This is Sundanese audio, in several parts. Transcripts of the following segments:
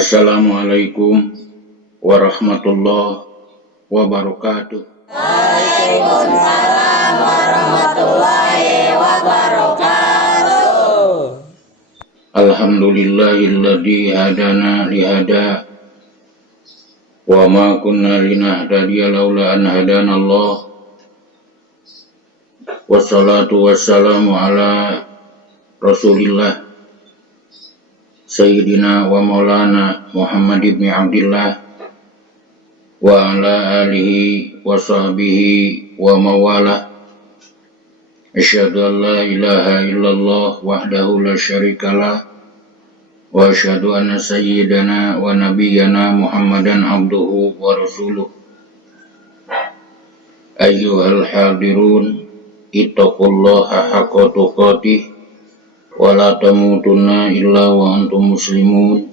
Assalamualaikum warahmatullahi wabarakatuh. Waalaikumsalam warahmatullahi wabarakatuh. Alhamdulillahilladzi hadana lihada wa ma kunna linahtadiya laula an hadanallah. Wassalatu wassalamu ala Rasulillah Sayyidina wa maulana Muhammad ibn Abdillah wa ala alihi wa sahbihi wa mawala. Asyhadu an la ilaha illallah wahdahu la syarikalah wa asyhadu anna sayyidana wa nabiyyana Muhammadan abduhu wa rasuluh. Ayyuhal hadirun ittaqullaha haqqa tuqatih wa la tamutunna illa wa antum muslimun.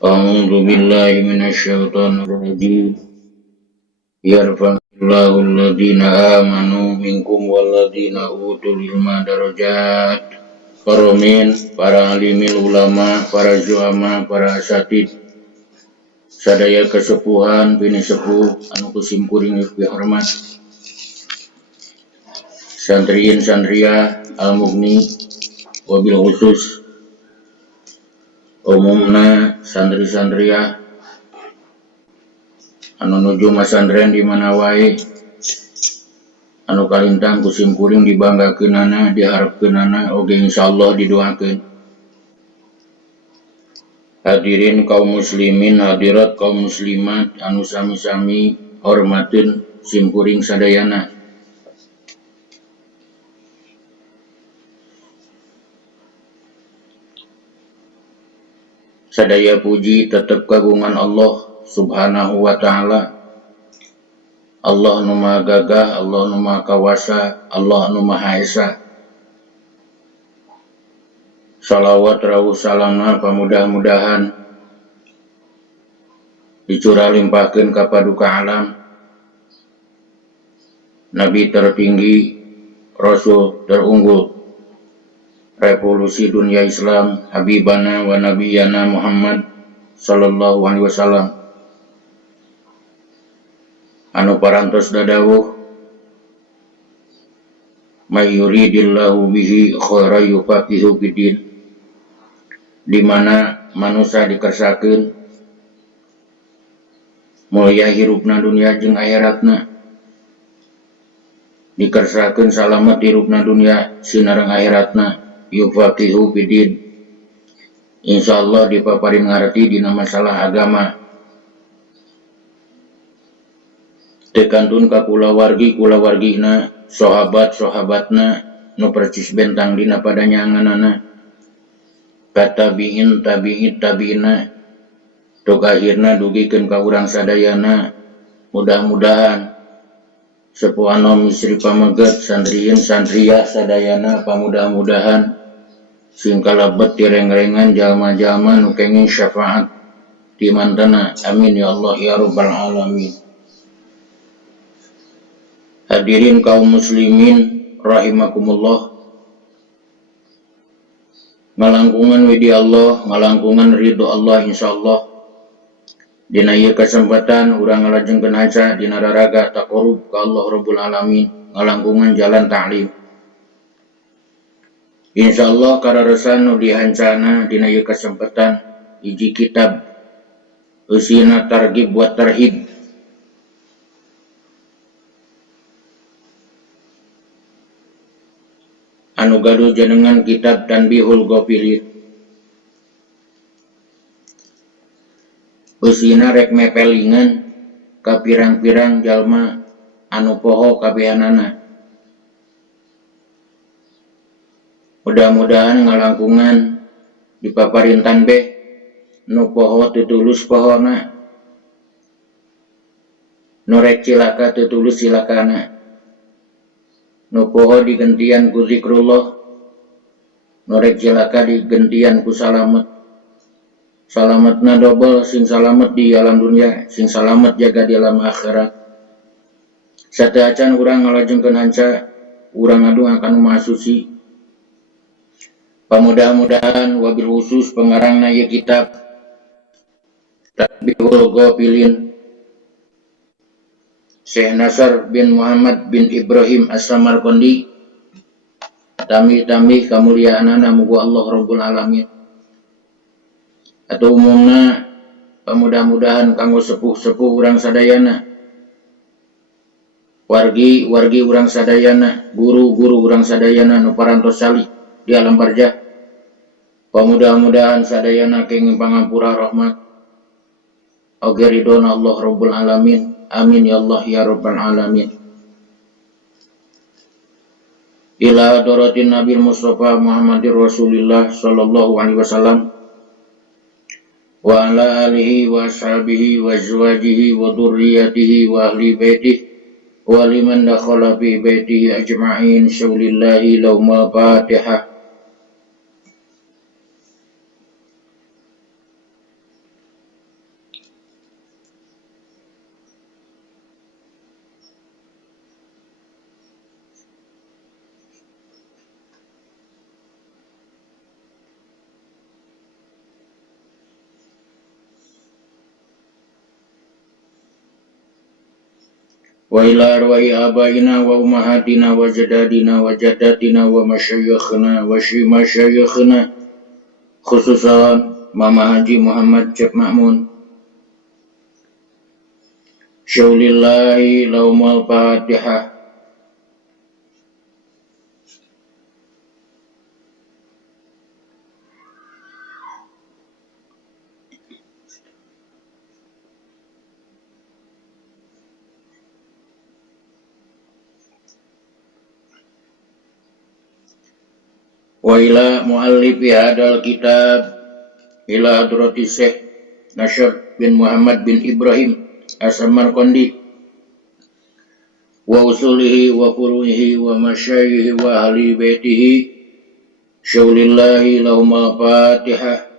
A'udzu billahi minasyaitonir rajim. Yarfa'illahu alladhina amanu minkum walladhina utul ilma darajat. Para min, para alimil ulama, para zuama, para asatid, sadaya kesepuhan, bini sepuh, anu kusimkuring hormat, santriin santria al-mugni, wabil khusus umumna santri-santria anu nuju masantren di mana wae, anu kalintang kusimkuring dibanggakeunana, diharapkeunana, oge insyaallah didoakeun. Hadirin kaum muslimin, hadirat kaum muslimat anu sami-sami hormateun simkuring sadayana. Sadaya puji tetap kagungan Allah subhanahu wa ta'ala. Allah nu maha gagah, Allah nu maha kawasa, Allah nu maha esa. Salawat rawuh salamna pamudah-mudahan dicurah limpahkeun ka paduka alam, Nabi tertinggi, Rasul terunggul, revolusi dunia Islam, Habibana wa Nabiyana Muhammad sallallahu alaihi wasallam, anu parantos dadawuh, may yuridillahu bihi khairan yufaqihu fiddin, di mana manusia dikersakeun mulia hirupna dunia jeung akhiratna, dikersakeun salamet hirupna dunia sinareng akhiratna, yufaqihu fiddin, insyaallah dipaparin ngarti dina masalah agama. Tekantun ka kulawargina, sahabat-sahabatna nu percis bentang dina padanyanganana, katabiin tabiina tok akhirna dugikeun ka urang sadayana. Mudah-mudahan sepuh anom istri pameget, santriin santria sadayana pamudah-mudahan sing kalebet direng-rengan jalma-jalma nu kenging syafaat di mantena. Amin ya Allah ya rabbal alamin. Hadirin kaum muslimin rahimakumullah, ngalangkungan widi Allah, ngalangkungan ridho Allah insyaallah. Dina ieu kesempatan urang ngalajengkeun haja dina raraga taqarrub ka Allah Rabbul Alamin, ngalangkungan jalan ta'lim. Insyaallah kararesan nu dihancana dina ieu kesempatan hiji kitab eusina targhib buat tarhib. Anu gaduh jenengan kitab Tanbihul Ghafilin. Eusina rek mepelingan ka pirang-pirang jalma anu poho kabehanana. Mudah-mudahan ngalangkungan dipaparin tanbeh nu poho tutulus pohona, nu rek cilaka tutulus cilakana, nu poho digentian ku zikrullah, nu rek cilaka digentian ku salamet. Salametna dobel, sing salamet di alam dunia, sing salamet jaga di alam akhirat. Sateuacan urang ngalajengkeun hanca, urang ngadu akan maha suci. Pamudah-mudahan wabil khusus pengarangna ieu kitab Tabihul Ghafilin Syekh Nasar bin Muhammad bin Ibrahim As-Samarqandi. Tami-tami kamuliaanana muga Allah Rabbul Alamin. Atau umumna mudah-mudahan kanggo sepuh-sepuh urang sadayana, wargi urang sadayana, guru urang sadayana nu parantos salih di alam barzah. Pamudah-mudahan sadayana kenging pangampura rahmat oge ridona Allah Rabbul Alamin. Amin ya Allah ya Rabbal Alamin. Ila hadratin Nabi Mustafa Muhammadir Rasulillah sallallahu alaihi wasallam wa ala alihi wa ashabihi wa azwajihi wa dzurriyyatihi wa ahli baitihi wa liman dakhala fi baitihi ajma'in. Syaulillahi laumul Fatihah. Wa ila arwahi abaina wa ummahatina wa jadadina wa jaddatina wa masyayikhna wa masyayikhna, khususan Mama Haji Muhammad Cep Ma'mun. Syaulillahi laumul Fatihah. Wa ila muallifi hadal kitab ila hadrati Syekh Nasr bin Muhammad bin Ibrahim As-Samarqandi wa usulihi wa furu'ihi wa masyayikhi wa ahli baitihi. Syaulillahi laumul Fatihah.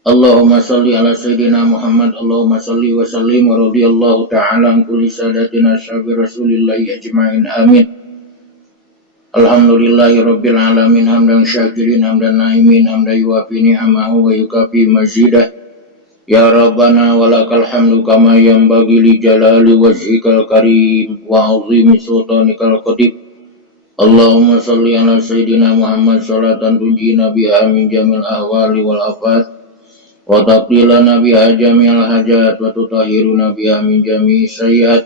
Allahumma salli ala Sayyidina Muhammad. Allahumma salli wa sallim wa radiyallahu ta'ala an kulli sadatina ashabi rasulillahi ajma'in. Amin. Alhamdulillahi rabbil alamin. Hamdan syakirin, hamdan naimin, hamdan yuafi ni'amahu wa yukafi mazidah. Ya Rabbana walakal hamdu kama yanbaghi li jalali wajhikal karim wa azimi sultanikal qadim. Allahumma salli ala Sayyidina Muhammad salatan tunjina biha min jamil ahwali wal afat wa taqilana biha jami'al hajat wa tutahhiruna biha min jami'i sayyi'at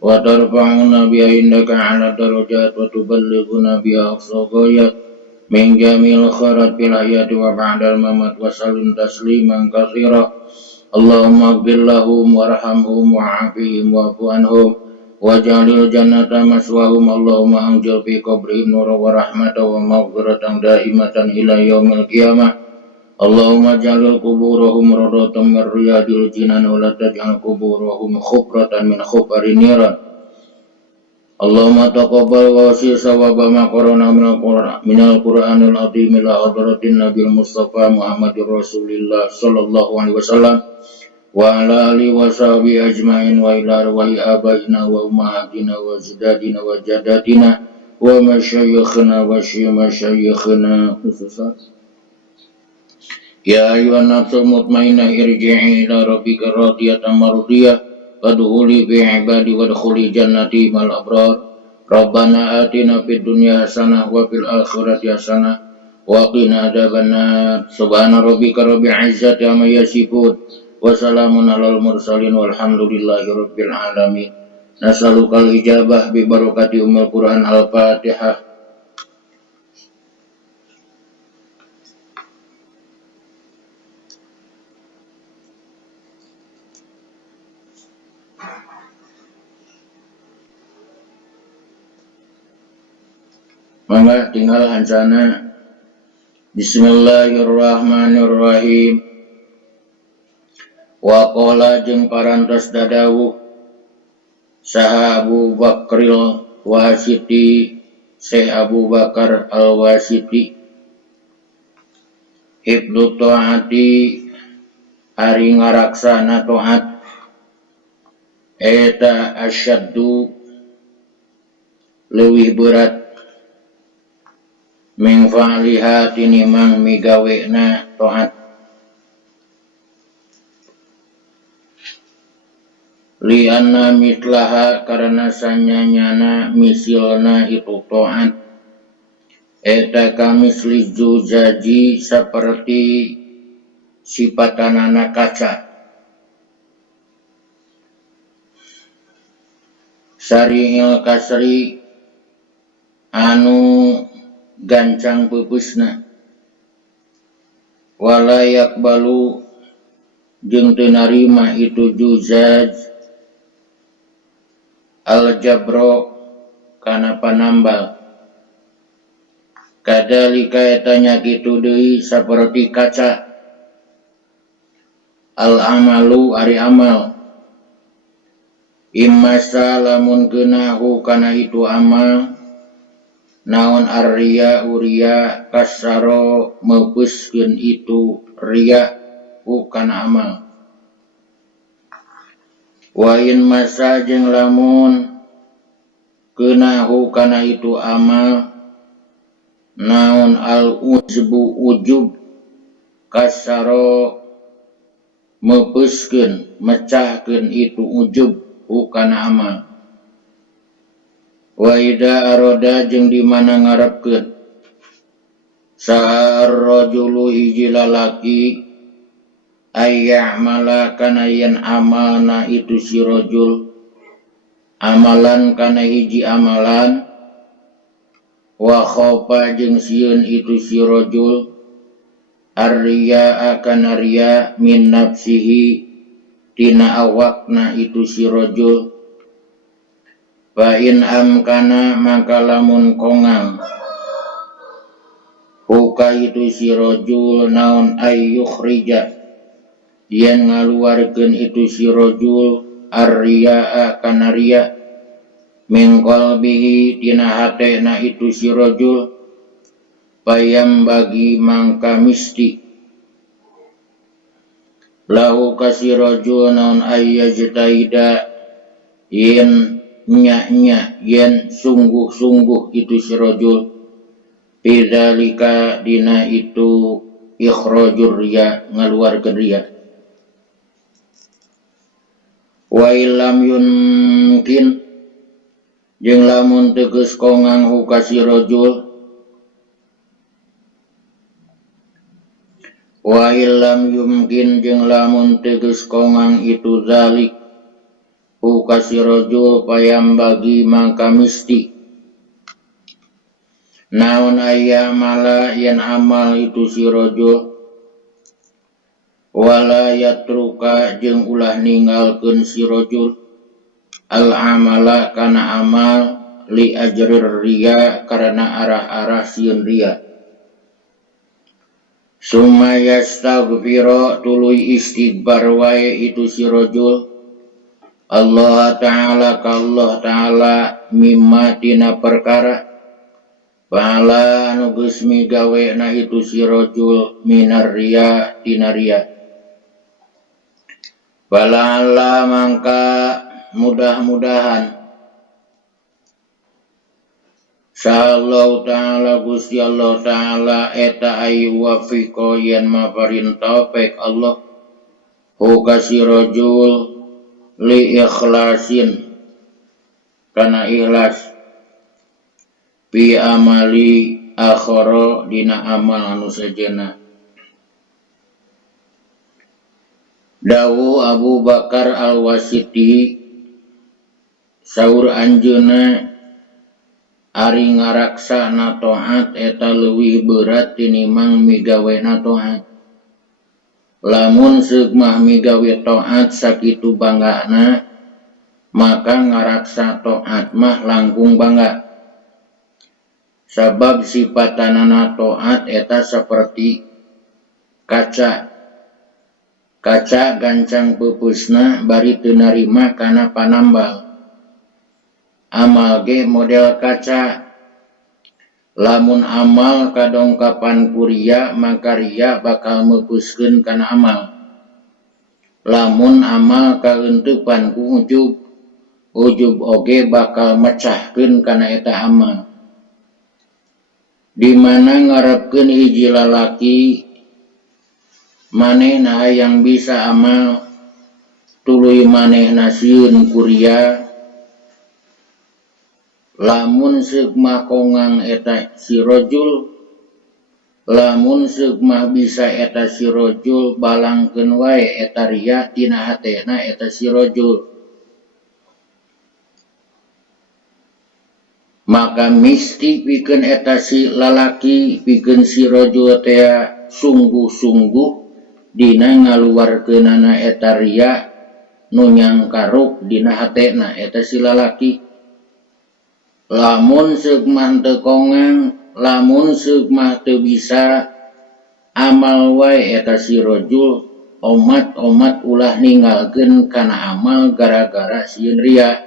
wa tarfa'una biha indaka 'ala darajat wa tuballighuna biha aqsa ghayat min jami'il khairat fil hayati wa ba'dal mamat wa sallim tasliman katsira. Allahumma ighfir lahum warhamhum wa'afihim wa'fu anhum waj'alil jannata maswahum. Allahumma anjil fi qabrihim nura wa rahmatan wa maghfiratan daimatan ila yaumil qiyamah. Allahumma ja'alil kuburahum rawdatan min riyadil jinan wa la taj'al kuburahum khufratan min khufarin niran. Allahumma taqabbal wa wasi' sawaba ma qara'na minal Qur'anil azim ila hadratin Nabil Mustafa Muhammadir Rasulillah sallallahu alaihi wasallam wa ala alihi wa sahbihi ajma'in wa ila arwahi abaina wa ummahatina wa ajdadina wa jaddatina wa masyayikhna wa masyayikhna khususan. Ya ayyuhan nafsul mutmainnah irji'i ila rabbika radiyatan mardiyah wadkhuli fi ibadi wadkhuli jannati mal abrar. Rabbana atina fid dunya hasanah wa fil akhirati hasanah wa qina adzabannar. Subhana rabbika rabbil izzati amma yasifun wa salamun alal mursalin walhamdulillahi rabbil alamin. Nasalukal ijabah bi barakati ummul Qur'an. Al-Fatihah. Mangga tinggal hancana. Bismillahirrahmanirrahim. Wa qala jeung parantos dadawuh saha Abu Bakril Wasiti, Syekh Abu Bakar Al-Wasiti, Ibnu Ta'ati ari ngaraksana taat eta asyaddu leuwih berat min fa'liha tinimang migawena taat lianna mitlaha karena sanyanyana misilna itu taat eta kamisli zujaji seperti sipatanana kaca sari'il kasri anu gancang pupusna walayak balu jeung teu narima itu juzaj al-jabro kana panambal kadalika etanya kitu deui saperti kaca al-amalu ari amal imasa lamun genahu kana itu amal naon arya uria kasaro meupuskeun itu ria kana amal wa in masa jeung lamun genahu kana itu amal naon al ujbu ujub kasaro meupuskeun mecahkeun itu ujub kana amal wa ida aroda jeung di mana ngarepkeun sarrajulu hiji lalaki ayya'mala kana yen amalna itu si rajul amalan kana hiji amalan wa khofa jeung sieun itu si rajul ar-riya kana riya min nafsihi tina awakna itu si rajul fa in amkana maka lamun kongang huka itu si rajul naon ayyukhrija yen ngaluarkeun itu si rajul ar-riya kana riya min qalbihi tina hatena itu si rajul payam bagi mangka misti lahu kasih rajul naon ayyajtaida yen nya yen sungguh-sungguh itu si rajul bidzalika dina itu ikhrajur riya ngaluarkeun riya wa illam yumkin jeung lamun teu geus kongang hu kasih rajul wa illam yumkin jeung lamun teu geus kongang itu zalik hu kasih rajul payam bagi mangka misti naon aya mala yen amal itu si rajul wala yatruka jeung ulah ninggalkeun si rajul al amala kana amal li ajrir riya karena arah-arah sieun riya summa yastaghfira tuluy istighfar wae itu si rajul Allah Ta'ala ka Allah Ta'ala mimma tina perkara Fa'ala anu geus migawena itu si rajul minar riya tina riya Fala'alla mangka mudah-mudahan Sa'allahu ta'ala Gusti Allah ta'ala eta ayu wafiqo yen maparin taufik Allah hu kasih rajul li ikhlasin kana ikhlas fi amali akhara dina amal anu sajana dawu Abu Bakar Al-Wasiti saur anjeunna ari ngaraksana taat eta leuwih berat tinimang migawena taat lamun seugmah migawe taat sakitu banggana maka ngaraksa taat mah langkung bangga sabab sipatanana taat eta seperti kaca gancang pupusna bari teu narima kana panambal amal ge model kaca lamun amal kadongkapan kuria maka ria bakal mepuskeun kana amal lamun amal kaentepan ku ujub, ujub oge bakal mecahkeun kana eta amal. Di mana ngarepkeun hiji lalaki manehna yang bisa amal tuluy manehna sieun kuria, lamun seuk mah kongang eta si rajul, lamun seuk mah bisa eta si rajul balangkeun wae eta riya tina hatena eta si rajul, maka misti pikeun eta si lalaki, pikeun si rajul teh sungguh-sungguh dina ngaluarkeunana eta riya nu nyangkaruk dina hatena eta si lalaki. Lamun seuk mah teu kongang, lamun seuk mah teu bisa amal wae eta si rajul, omat-omat ulah ninggalkeun kana amal gara-gara sieun riya.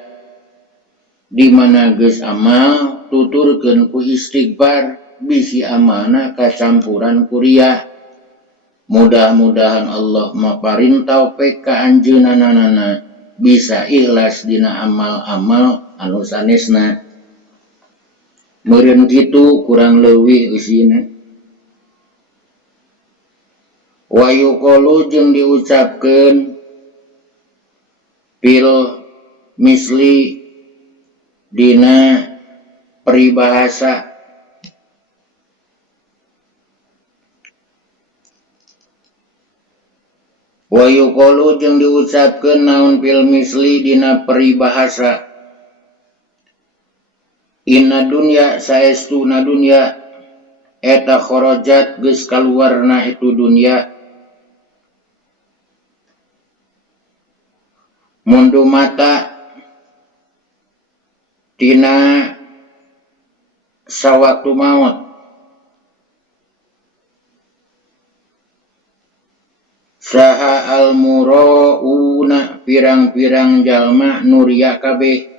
Di mana geus amal tuturkeun ku istighfar, bisi amalna kacampuran ku riya. Mudah-mudahan Allah maparin taufik ka anjeunanana bisa ikhlas dina amal-amal anu sanesna. Meureun kitu kurang leuwih eusina. Wa yuqalu jeung diucapkeun fil misli dina peribahasa. Wa yuqalu jeung diucapkeun naon fil misli dina peribahasa. Inna dunya saestuna dunya eta kharajat geus kaluarna itu dunya, mundu mata tina sawaktu maut. Saha al-murauna pirang-pirang jalma nuria kabeh,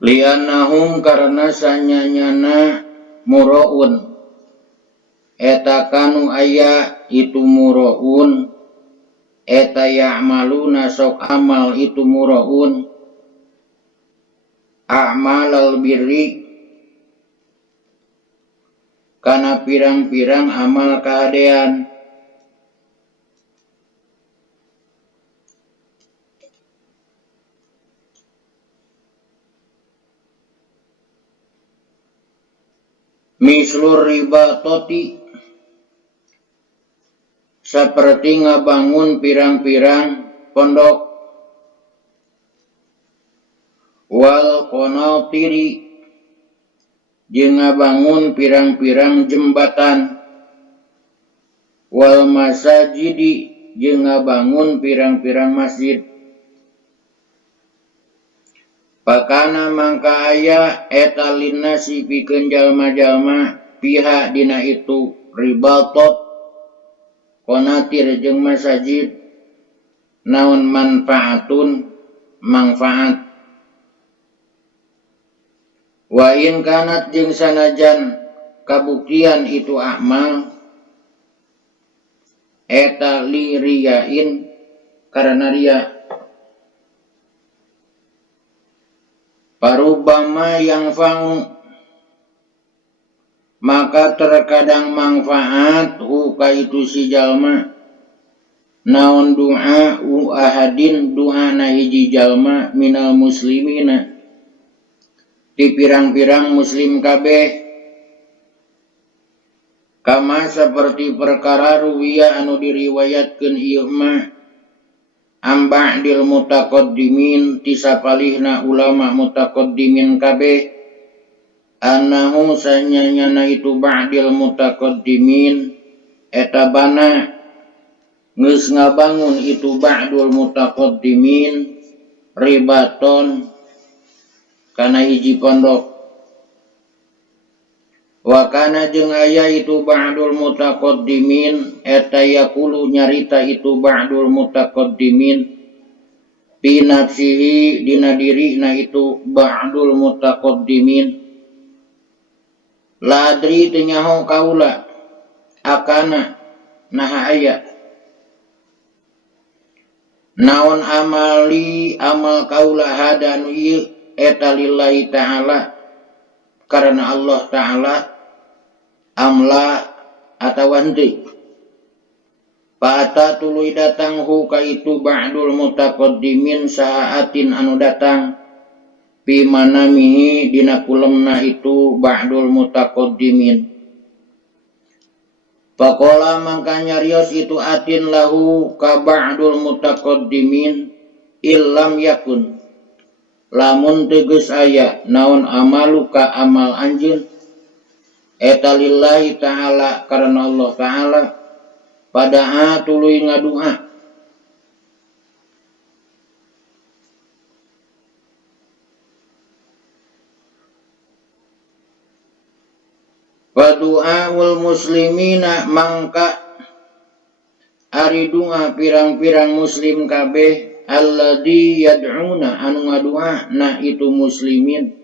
liannahum karena sanyanyana muraun eta kanu aya itu muraun, eta ya'maluna sok amal itu muraun a'malal birri kana pirang-pirang amal kahadean. Mislur riba toti seperti ngabangun pirang-pirang pondok, wal qanatiri jeung ngabangun pirang-pirang jembatan, wal masajidi jeung ngabangun pirang-pirang masjid. Pakana mangka aya eta linnasi pikeun jalma-jalma piha dina itu ribatot qanatir jeung masajid naon manfaatun manfaat. Wa in kanat jeung sanajan kabuktian itu amal eta li riyain karena riya, parubama yang fang maka terkadang manfaat ka itu si jalma naon doa ahadin doana hiji jalma minal muslimina di pirang-pirang muslim kabeh, kama seperti perkara ruwiya anu diriwayatkeun ieu mah amba'dil mutaqaddimin tisapalihna ulama mutaqaddimin kabeh, annahu sanyanyana itu ba'dil mutaqaddimin eta bana geus ngabangun itu ba'dul mutaqaddimin ribaton kana hiji pondok. Wa kana jeung aya itu ba'dul mutaqaddimin eta yaqulu nyarita itu ba'dul mutaqaddimin fi nafsihi dina dirina itu ba'dul mutaqaddimin, ladri teu nyaho kaula akana naha aya naon amali amal kaula hadanu ieu eta lillahi ta'ala karena Allah ta'ala amla atawa henteu Pata tuluy datang hu ka itu ba'dul mutaqaddimin sa'atin anu datang pi manamihi dina kulemna itu ba'dul mutaqaddimin. Faqala mangka nyarios itu atin lahu ka ba'dul mutaqaddimin illam yakun lamun teges aya naon amalu ka amal anjeun eta lillahi ta'ala karena Allah ta'ala pada tuluy ngaduha Wadu'aul muslimina mangka ari dunga pirang-pirang muslim kabeh alladzi yad'una anu ngaduha na itu muslimin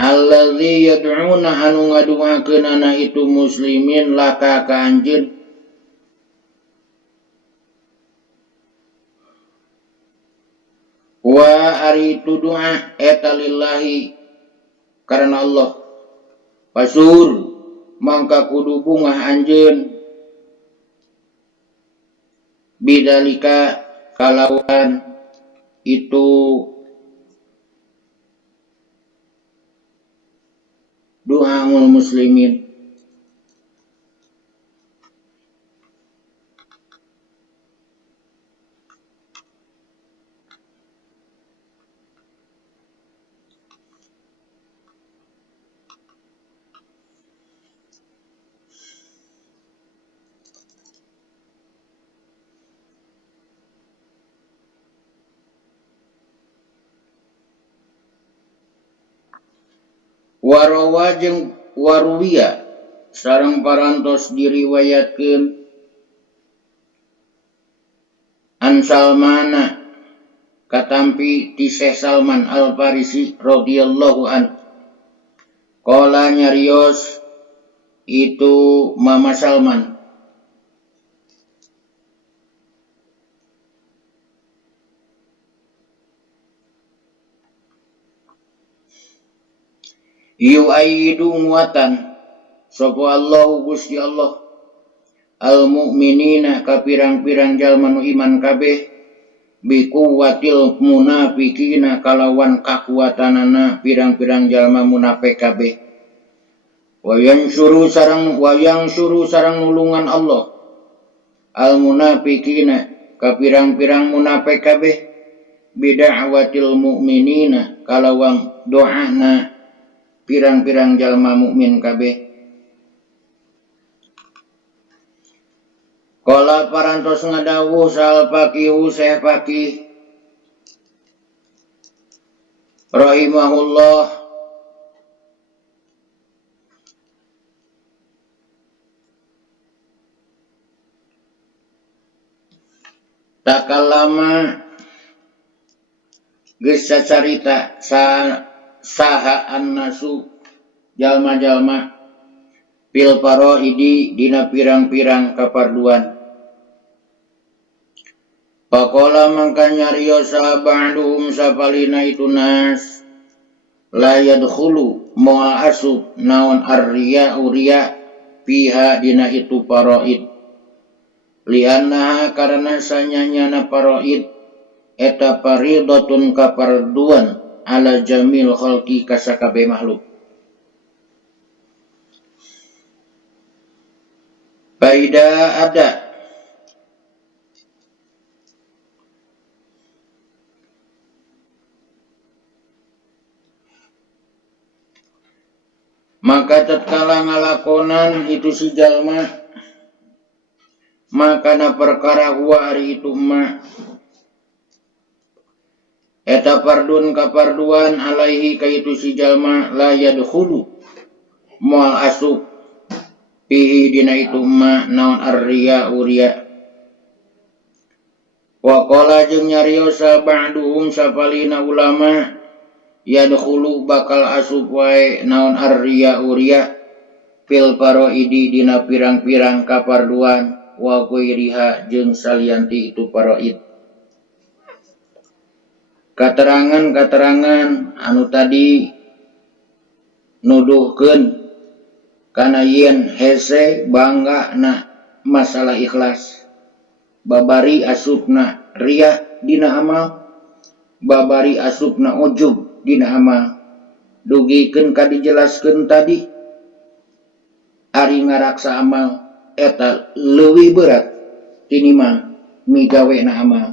alladzi yad'una anu ngaduhakeunana itu muslimin laka ka anjeun wa ari itu doa eta lillahi karena Allah pasur mangka kudu bungah anjeun bidalika kalawan itu du'aul muslimin. Warawa jeung waruwiya sareng parantos diriwayatkeun an Salmana katampi ti Syekh Salman Al-Farisi radhiyallahu an qala nyarios itu Mama Salman yu'ayyidu muatan sapa Allahu Gusti Allah al mukminina ka pirang-pirang jalma nu iman kabeh bi quwwatil munafiqina kalawan kakuatanana pirang-pirang jalma munafik kabeh wayang suruh sareng nulungan Allah al munafiqina ka pirang-pirang munafik kabeh bida'watil mukminina kalawan doana pirang-pirang jalma mukmin kabeh. Kala parantos ngadawuh sal Faqihu Syekh Faqih rahimahullah takallama geus sacarita saha annasu jalma-jalma pil faraidi dina pirang-pirang kaparduan Pakola mangka nyariosa ba'duhum sapalina itu nas la yadkhulu moal asub naon arria uria piha dina itu faraid lianna karena sanyanyana faraid eta faridatun kaparduan ala jamil khalqi kasakabe makhluk. Baida ada maka tatkala ngalakonan itu si jalma maka na perkara huwa ari itu ma eta pardun kaparduan alaihi ka itu si jalma la yadkhulu moal asuk pihi dina itu ma naon arria uria wa qala jeung nyariosa ba'duhum sapalina ulama yadkhulu bakal asub wae naon arria uria fil faraidi dina pirang-pirang kaparduan wa ghairiha jeung salianti itu faraid. Katerangan-katerangan anu tadi nuduhkeun kana yen hese bangga na masalah ikhlas, babari asupna riya dina amal, babari asupna ujub dina amal, dugikeun ka dijelaskeun tadi ari ngaraksa amal eta leuwih berat tinimbang migawena amal.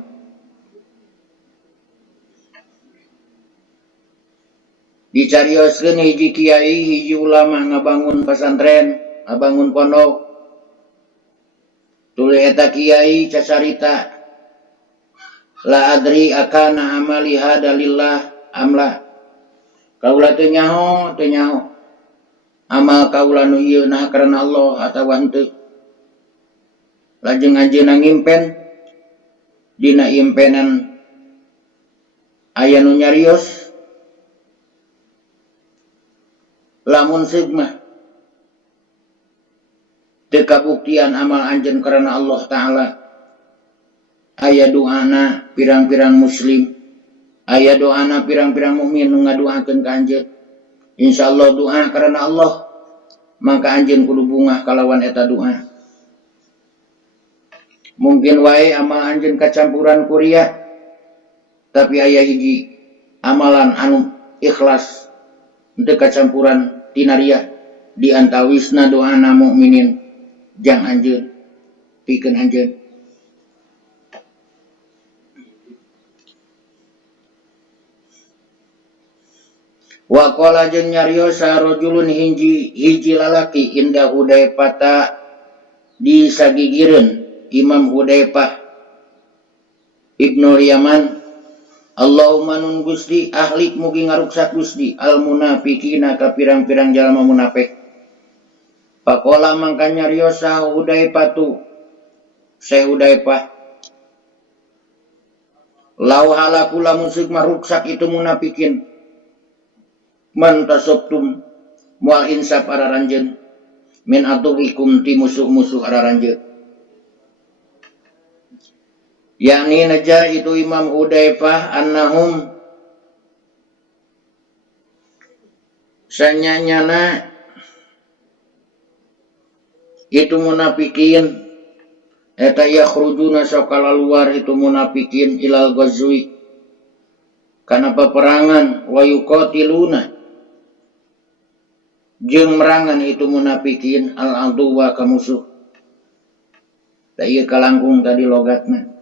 Dicarioskeun hiji kiai hiji ulama ngabangun pesantren, ngabangun pondok. Tuluy eta kiai cacarita, la adri akana amali hada lillah amla. Kaula teu nyaho amal kaula nu ieu nah karena Allah atawa henteu. Lajeng anjeunna ngimpen dina impenan aya nu nyarios, lamun sigmah teu kabuktian amal anjeun karena Allah Ta'ala, aya doana pirang-pirang muslim, aya doana pirang-pirang mukmin nu ngadoakeun ka anjeun, insyaallah doa karena Allah, maka anjeun kudu bungah kalawan eta doa. Mungkin wae amal anjeun kacampuran ku riya, tapi aya hiji amalan anu ikhlas teu kacampuran tina riya, di antawisna doana mukminin jang anjeun pikeun anjeun. Wa qala jeung nyariosa rajulun hiji lalaki indah Hudzaifah di sagigireun Imam Hudzaifah Ibnu Yaman, Allahumma nun Gusti ahlik mugi ngaruksak Gusti al munafiqina ka pirang-pirang jalma munafik. Pakola mangka nyariosa Hudzaifah tu Syekh Hudzaifah, lau halaku lamun seuk maruksak itu munafikin, man tasabtum mual insaf araranjeun min atuhikum ti musuh-musuh araranjeun. Yakni naja itu Imam Hudzaifah annahum sanyanyana itu munafikin eta yakhrujuna sakala luar itu munafikin ilal ghazwi kana peperangan wa yuqatiluna jeung merangan itu munafikin al aduwa ka musuh. Da ieu kalangkung tadi logatna.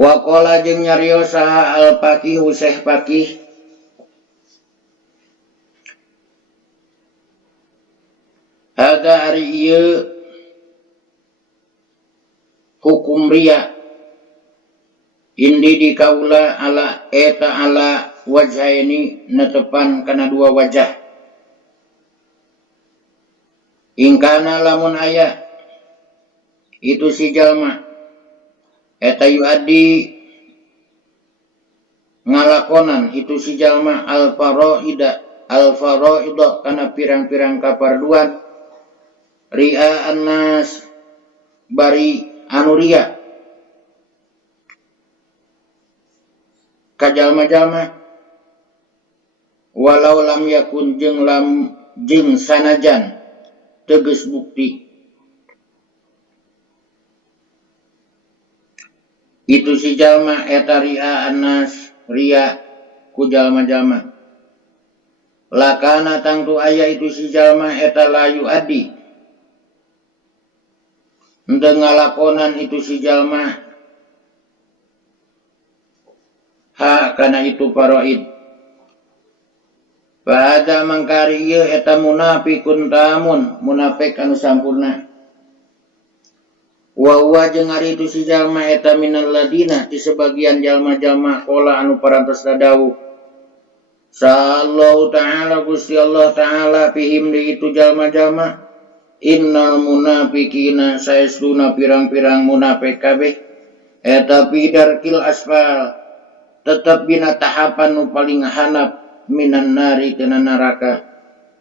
Wa qala jeung nyariosa al-Faqih Syekh Faqih, hada ari ieu hukum riya indi di kaula ala eta ala wajhaini netepan kana dua wajah. Ingkana lamun aya itu si jalma eta yuadi ngalakonan itu si jalma al faraida kana pirang-pirang kaparduan ri'a annas bari anu riya ka jalma-jalma, walau lam yakun jeung sanajan teges bukti itu si jalma eta ri'a annas riya ku jalma-jalma, lakana tangtu aya itu si jalma eta layu adi henteu ngalakonan itu si jalma ha kana itu faraid. Pada mangkari ieu eta munafiqun tamun munafik anu sampurna. Wa huwa jeung ari itu si jalma eta minal ladina di sebagian jalma-jalma qala anu parantos dadawuh sallallahu ta'ala Gusti Allah ta'ala fihim di itu jalma-jalma innal munafiqina saestuna pirang-pirang munafik kabeh eta bidarkil asfal tetep bina tahapan nu paling hanap minan nari tina neraka.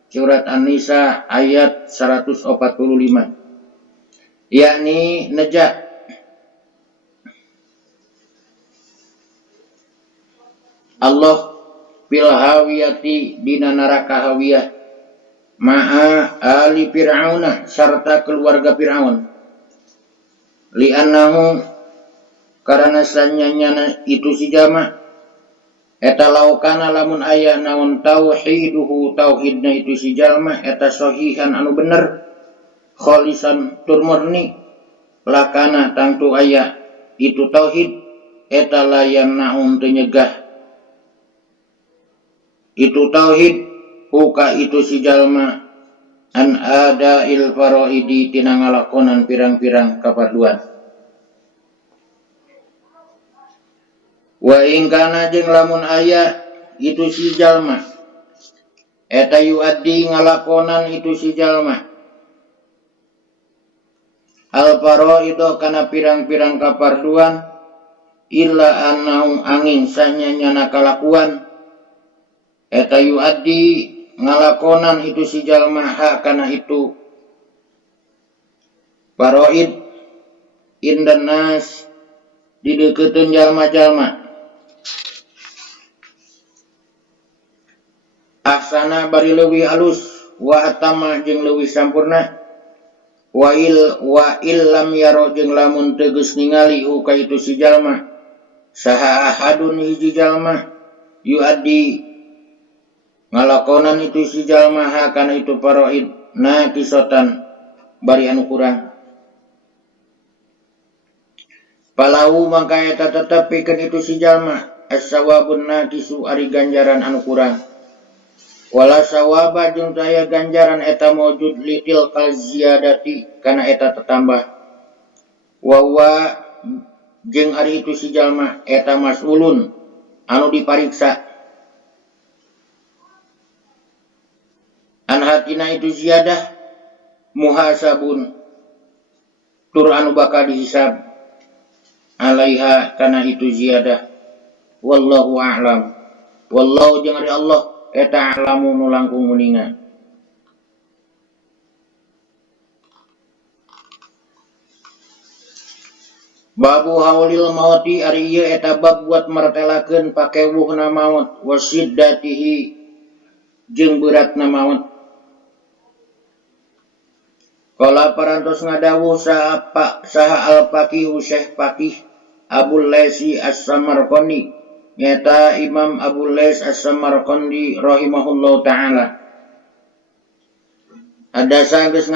Surat An-Nisa ayat 145. Yakni neja Allah fil hawiyati dina neraka hawiyah ma'a ali fir'auna serta keluarga Fir'aun li'annahu karena sanyanya itu si jama eta laukana lamun aya naon tauhiduhu tauhidna itu si jalma eta sahihan anu bener kholisan tur murni lakana tangtu aya itu tauhid eta layan naun teu nyegah itu tauhid buka itu si jalma an adail faraidi tina ngalakonan pirang-pirang kaparduan. Wa ingkana jeung lamun aya itu si jalma eta yuaddi ngalakonan itu si jalma al faraido kana pirang-pirang kaparduan illa annahu angin sanyana kalakuan eta yuaddi ngalakonan itu si jalma ha kana itu faraid indan nas di deukeuteun jalma-jalma asana bari leuwih alus wa atama jeung leuwih sampurna wa illam yaro jeung lamun teu geus ningali ka itu si jalma saha ahadun hiji jalma yuaddi ngalakonan itu si jalma ha kana itu faraid na kisotan bari anu kurang palau mangka eta tetep pikeun itu si jalma as-sawabun naqisu ari ganjaran anu kurang wala sawaba jeung daya ganjaran eta maujud litil qaziyadati kana eta tetambah wa jeung ari itu si jalma eta mas'ulun anu dipariksa an hatina itu ziyadah muhasabun tur anu bakal dihisab alaiha kana itu ziyadah wallahu a'lam wallahu jeung ari Allah eta alamu nu langkung muninga. Babu haulil mauti ari ieu eta bab buat martelakeun pakewuhna maut wasiddatihi jeung beratna maut. Kala parantos ngadawuh saha al-faqih Syekh Faqih Abul Laisi As-Samarqandi nyata Imam Abul Lais As-Samarqandi rahimahullahu ta'ala ada sanggeus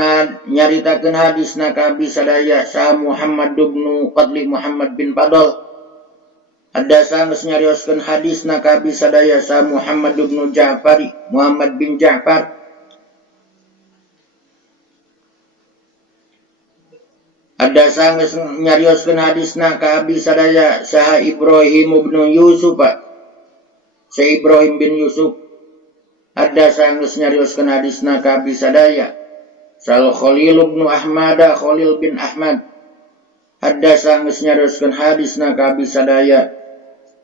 nyaritakeun hadisna ka abi sadaya saha Muhammad bin Fadli Muhammad bin Fadl ada sanggeus nyarioskeun hadisna ka abi sadaya saha Muhammad bin Ja'fari Muhammad bin Ja'far ada sanggeus nyarioskeun hadisna ka abi sadaya saha Ibrahim bin Yusuf sa Ibrahim bin Yusuf ada sanggeus nyarioskeun hadisna ka abi sadaya sal Khalil bin Ahmad Khalil bin Ahmad ada sanggeus nyarioskeun hadisna ka abi sadaya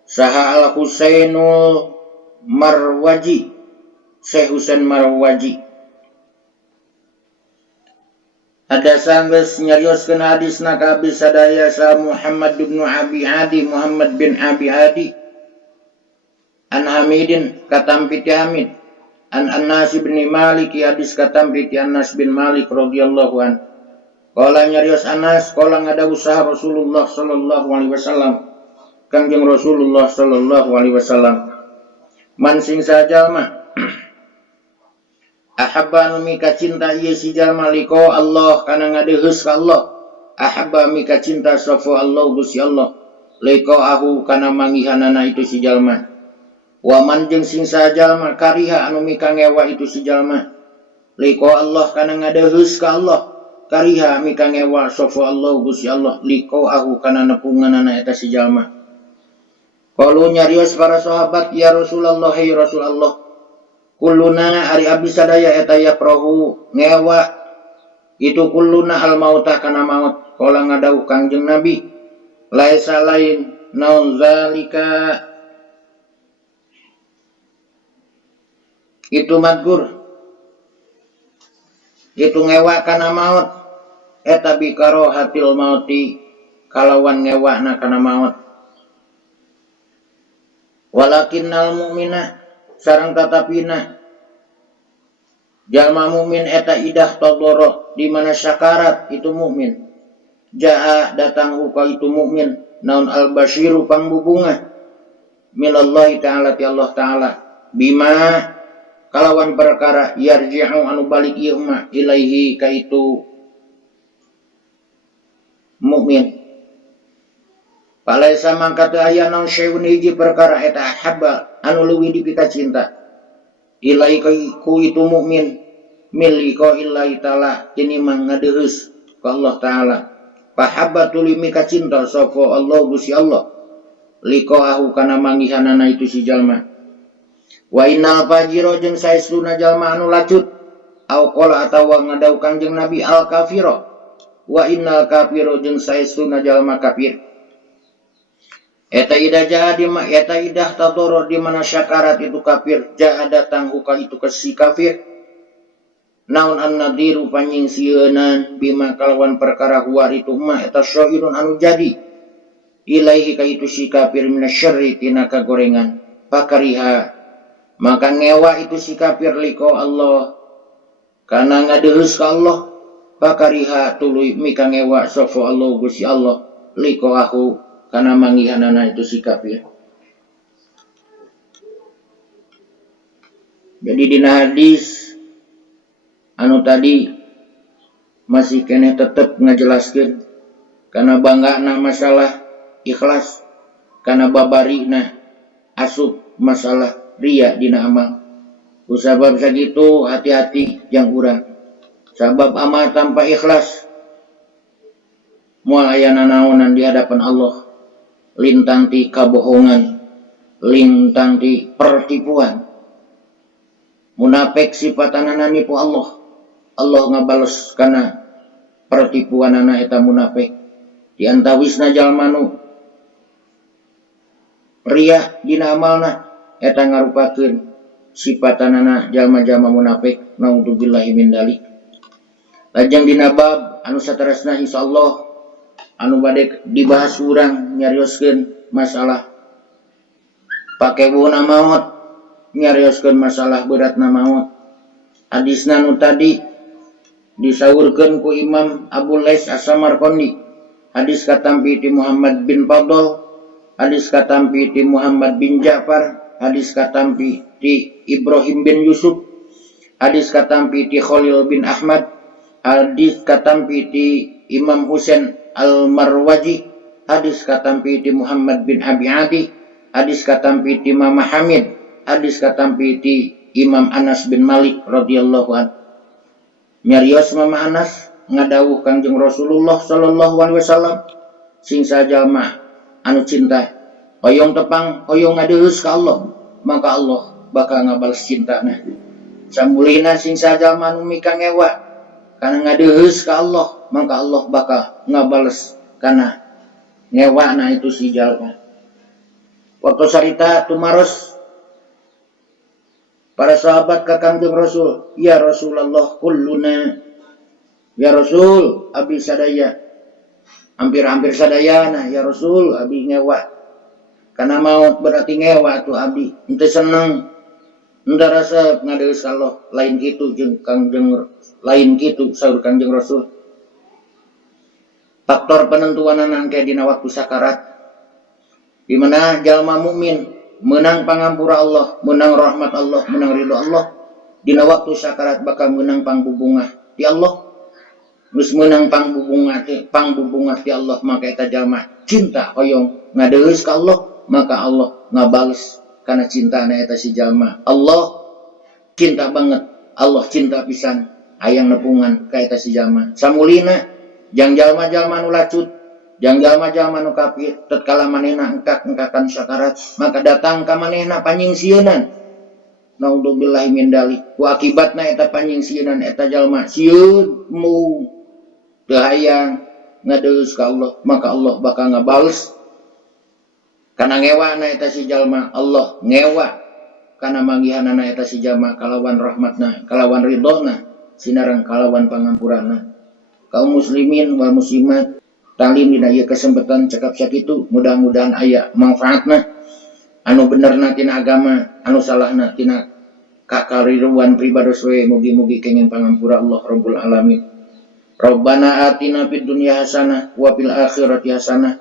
saha Al Husainul Marwaji Syekh Husain Marwaji ada sanggeus nyarioskeun hadisna ka abi sadaya sa Muhammad bin Abi Adi Muhammad bin Abi Adi an Hamidin katampi ti Hamid an Anas bin Malik hadis katampi ti Anas bin Malik radhiyallahu an qala nyarios Anas qala ngadawuh saha Rasulullah sallallahu alaihi wasallam Kangjeng Rasulullah sallallahu alaihi wasallam man sing sajalma ahabba mika cinta ieu si jalma liko Allah kana ngadeuheus ka Allah ahabba mika cinta safa Allah Gusti Allah liko ahu kana manggihanana itu si jalma wa man jeung sing sajalma kariha anu mika ngewa itu si jalma liko Allah kana ngadeuheus ka Allah kariha mika ngewa safa Allah Gusti Allah liko ahu kana nepunganana eta si jalma qalu nyarios para sahabat ya Rasulullah ya Rasulullah kulluna ari abdi sadaya eta yakrahu ngewa itu kulluna al mauta kana maut. Kala ngadawuh Kangjeng Nabi, laisa lain naun zalika, itu madgur, itu ngewa kana maut, eta bikaro hatil mauti, kalawan ngewa na kana maut. Walakinnal mu'mina, sarang tatapina jalma mukmin eta idah tadoro, di mana syakarat itu mukmin. Jaa datang uka itu mukmin, naun al basyiru pangbubunga, minallahi ta'ala ti Allah ta'ala, bima kalawan perkara yarji'u anu balik ieu mah ilaihi ka itu mukmin. Palaisa mangka teu aya naon syai'un hiji perkara eta habba anu leuwih dipika cinta ilai ku itu mukmin miliko illahi ta'ala ini mah ngadeus ka Allah ta'ala. Pahabbatul mika cinta sapa Allah Gusti Allah liqa'ahu kana manggihanana itu si jalma. Wa innal fajira jeung saestuna jalma anu lacut au qala atawa ngadau Kangjeng Nabi al kafira, wa innal kafira jeung saestuna jalma kafir. Eta idah jadi eta idah tadoro, di mana syakarat itu kafir, jaa datang uka itu ke si kafir. Naun an-nadiru panjing sieunaan bima kalawan perkara huar itu mah eta syairun anu jadi ilaihi ka itu si kafir minasyarri tina kagorengan. Pakariha maka ngewa itu si kafir liko Allah kana ngadeus ka Allah. Pakariha tuluy mika ngewa sapa Allah Gusti Allah liko aku kana manggihanana itu si kafir. Jadi dina hadis anu tadi masih kene tetep ngajelaskeun kana banggana masalah ikhlas, kana babarina asup masalah ria dina amal. Kusabab sakitu hati-hati jang urang. Sabab amal tanpa ikhlas moal aya nanaonan di hadapan Allah, lintang ti kabohongan, lintang ti pertipuan. Munafik sifatanana nipu Allah. Allah ngabales kana pertipuanana eta munafik. Di antawisna jalma nu ria dina amalna eta ngarupakeun sifatanana jalma-jalma munafik. Naudzubillahi min dzalik. Lajeng dina bab anu saterusna insyaallah anu bade dibahas urang nyarioskeun masalah pakewuna maut, nyarioskeun masalah beratna maut. Hadisna nu tadi disaurkeun ku Imam Abu Lais As-Samarqandi, hadis katampi ti Muhammad bin Fadl, hadis katampi ti Muhammad bin Ja'far, hadis katampi ti Ibrahim bin Yusuf, hadis katampi ti Khalil bin Ahmad, hadis katampi ti Imam Husain Al-Marwazi, hadis katampi ti Muhammad bin Abi Adi, hadis katampi ti Imam Hamid, hadis katampi ti Imam Anas bin Malik radhiyallahu anhu. Nyarios Mama Anas ngadawuh Kangjeng Rasulullah sallallahu alaihi wasallam, sing sajalma anu cinta hoyong tepang hoyong ngadeus ka Allah, maka Allah bakal ngabales cintana. Sambulina sing sajalma anu mika ngewa kana ngadeus ka Allah, maka Allah bakal ngabales kana ngewana itu si jalma. Waktu sarita tumaros para sahabat ka Kangjeng Rasul, ya Rasulullah kulluna, ya Rasul abi sadaya, hampir-hampir sadayana ya Rasul abi ngewa karena maut berarti ngewa tuh abi ente seneng ente rasa ngadeus Allah, lain gitu jeung Kangjeng, lain gitu saur Kangjeng Rasul. Faktor penentuan nangke dina waktu sakarat, di mana jalma mukmin menang pangampura Allah, menang rahmat Allah, menang ridho Allah. Dina waktu sakarat bakal menang pangbubungah ti Allah. Terus menang pangbubungah ti Allah, maka eta jalma cinta hoyong ngadeus ka Allah, maka Allah ngabales kana cintana eta si jalma. Allah cinta banget, Allah cinta pisan, hayang nepungan ka eta si jalma. Samulina jang jalma-jalma nu lacut, jang jalma-jalma nu kafir, tatkala manehna engkak-engkakan sakarat, maka datang ka manehna panyingsieunana naudzubillahi min dalik. Ku akibatna eta panyingsieun eta jalma sieun mu teu hayang ngadeus ka Allah, maka Allah bakal ngabales kana ngewana eta si jalma. Allah ngewa kana manggihanana eta si jalma kalawan rahmatna, kalawan ridhona, sinareng kalawan pangampuranna. Kaum muslimin wal muslimat talin dina ieu kesempatan cekap sakitu, mudah-mudahan aya manfaatna anu benerna tina agama, anu salahna tina kakariruan pribados we. Mugi-mugi kenging pangampura Allah Rabbul Alamin. Rabbana atina fid dunya hasanah wa fil akhirati hasanah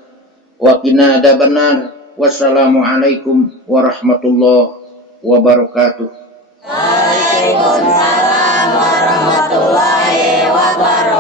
wa qina adzabannar. Wassalamu alaikum warahmatullahi wabarakatuh. Waalaikumsalam warahmatullahi wabarakatuh.